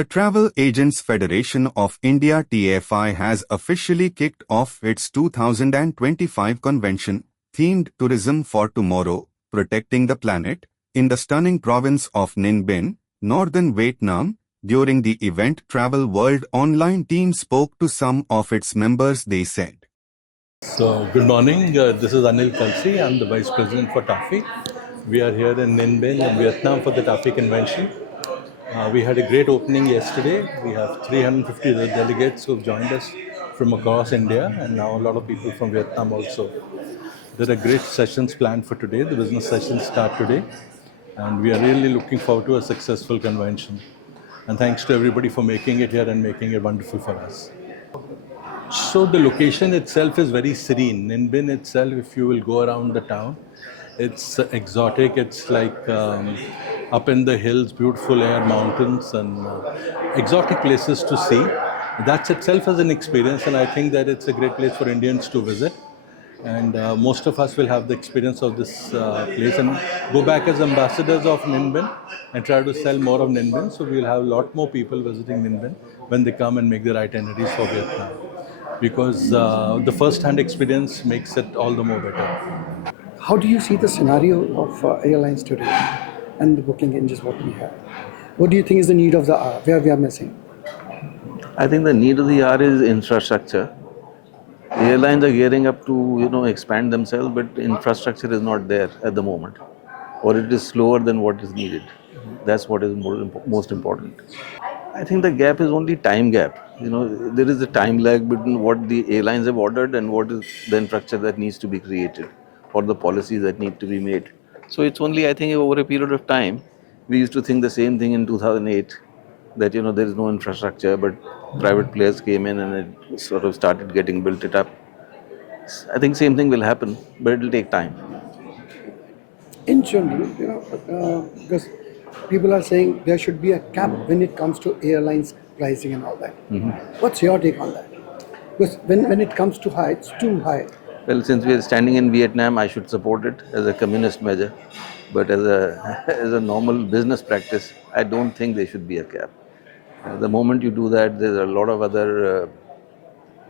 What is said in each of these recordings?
The Travel Agents Federation of India (TAFI) has officially kicked off its 2025 convention, themed Tourism for Tomorrow, Protecting the Planet, in the stunning province of Nin Binh, northern Vietnam. During the event, Travel World Online team spoke to some of its members. They said, So, good morning. This is Anil Kalsi. I'm the Vice President for TAFI. We are here in Nin Binh in Vietnam for the TAFI convention. We had a great opening yesterday. We have 350 delegates who have joined us from across India, and now a lot of people from Vietnam also. There are great sessions planned for today. The business sessions start today, and we are really looking forward to a successful convention. And thanks to everybody for making it here and making it wonderful for us. So the location itself is very serene. Nin Binh itself, if you will go around the town, it's exotic. It's like up in the hills, beautiful air, mountains, and exotic places to see. That itself is an experience, and I think that it's a great place for Indians to visit. And most of us will have the experience of this place and go back as ambassadors of Nin Binh and try to sell more of Nin Binh. So we'll have a lot more people visiting Nin Binh when they come and make their itineraries for Vietnam, because the first-hand experience makes it all the more better. How do you see the scenario of airlines today and the booking engines what we have? What do you think is the need of the hour, where we are missing? I think the need of the hour is infrastructure. Airlines are gearing up to expand themselves, but infrastructure is not there at the moment, or it is slower than what is needed. That's what is most important. I think the gap is only time gap. There is a time lag between what the airlines have ordered and what is the infrastructure that needs to be created, or the policies that need to be made. So it's only, I think, over a period of time. We used to think the same thing in 2008, that there is no infrastructure, but private players came in and it sort of started getting built it up. I think same thing will happen, but it will take time. In general, because people are saying there should be a cap when it comes to airlines pricing and all that. What's your take on that? Because when it comes to high, it's too high. Well, since we are standing in Vietnam, I should support it as a communist measure. But as a normal business practice, I don't think there should be a cap. The moment you do that, there's a lot of other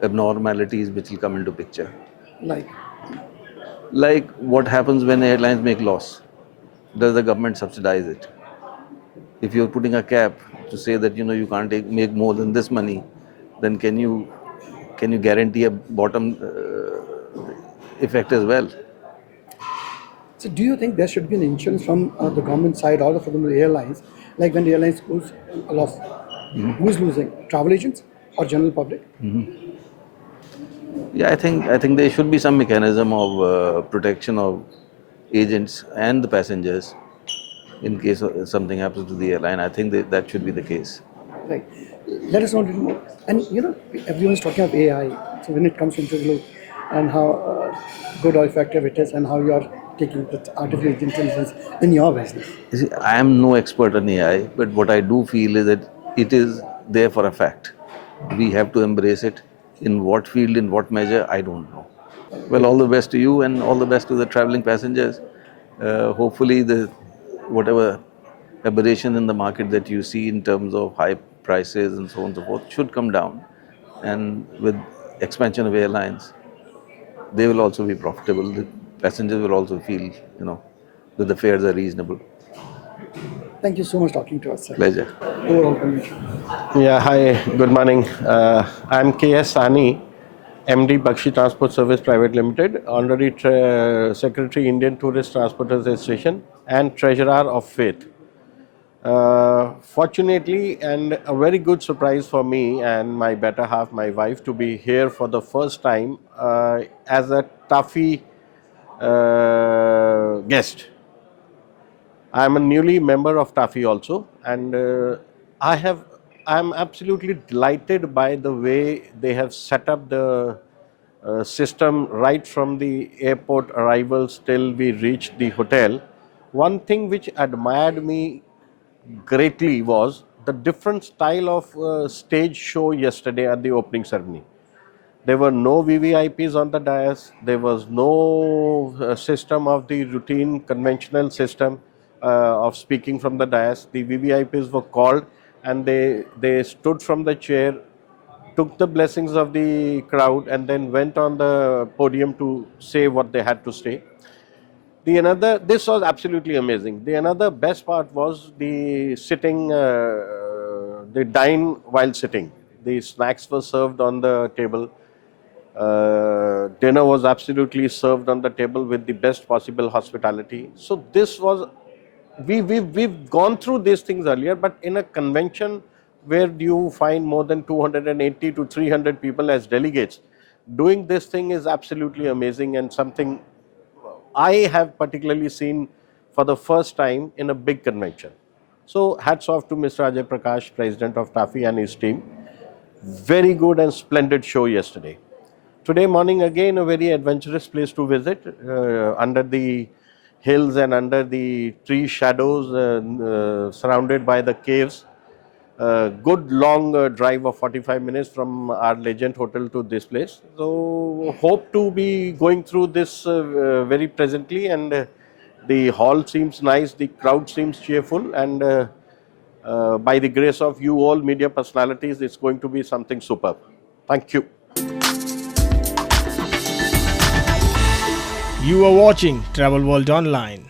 abnormalities which will come into picture. Like what happens when airlines make loss? Does the government subsidize it? If you're putting a cap to say that you can't make more than this money, then can you guarantee a bottom effect as well? So do you think there should be an insurance from the government side or from the airlines, like when the airlines goes a loss? Who's losing? Travel agents or general public? Yeah, I think there should be some mechanism of protection of agents and the passengers in case something happens to the airline. I think that should be the case. Right. Let us know a little more. And everyone's talking of AI. So when it comes into the and how good or effective it is, and how you are taking the artificial intelligence in your business. You see, I am no expert on AI, but what I do feel is that it is there for a fact. We have to embrace it. In what field, in what measure, I don't know. Well, all the best to you and all the best to the traveling passengers. Hopefully, whatever aberration in the market that you see in terms of high prices and so on and so forth should come down. And with expansion of airlines, they will also be profitable. The passengers will also feel, that the fares are reasonable. Thank you so much for talking to us, sir. Pleasure. Overall convention. Yeah, hi, good morning. I'm K.S. Sani, MD Bakshi Transport Service Private Limited, Honorary Secretary Indian Tourist Transporters Association and Treasurer of Faith. Fortunately, and a very good surprise for me and my better half, my wife, to be here for the first time as a TAFI guest. I am a newly member of TAFI also, and I'm absolutely delighted by the way they have set up the system right from the airport arrivals till we reach the hotel. One thing which admired me greatly was the different style of stage show yesterday at the opening ceremony. There were no VVIPs on the dais. There was no system of the routine conventional system of speaking from the dais. The VVIPs were called and they stood from the chair, took the blessings of the crowd, and then went on the podium to say what they had to say. This was absolutely amazing. The another best part was the sitting, the dine while sitting. The snacks were served on the table. Dinner was absolutely served on the table with the best possible hospitality. So this was, we've gone through these things earlier, but in a convention where you find more than 280 to 300 people as delegates, doing this thing is absolutely amazing and something I have particularly seen for the first time in a big convention. So hats off to Mr. Ajay Prakash, President of TAFI, and his team. Very good and splendid show yesterday. Today morning again a very adventurous place to visit, under the hills and under the tree shadows, surrounded by the caves. Good long drive of 45 minutes from our Legend Hotel to this place. So hope to be going through this very presently, and the hall seems nice, the crowd seems cheerful, and by the grace of you all media personalities, it's going to be something superb. Thank you. You are watching Travel World Online.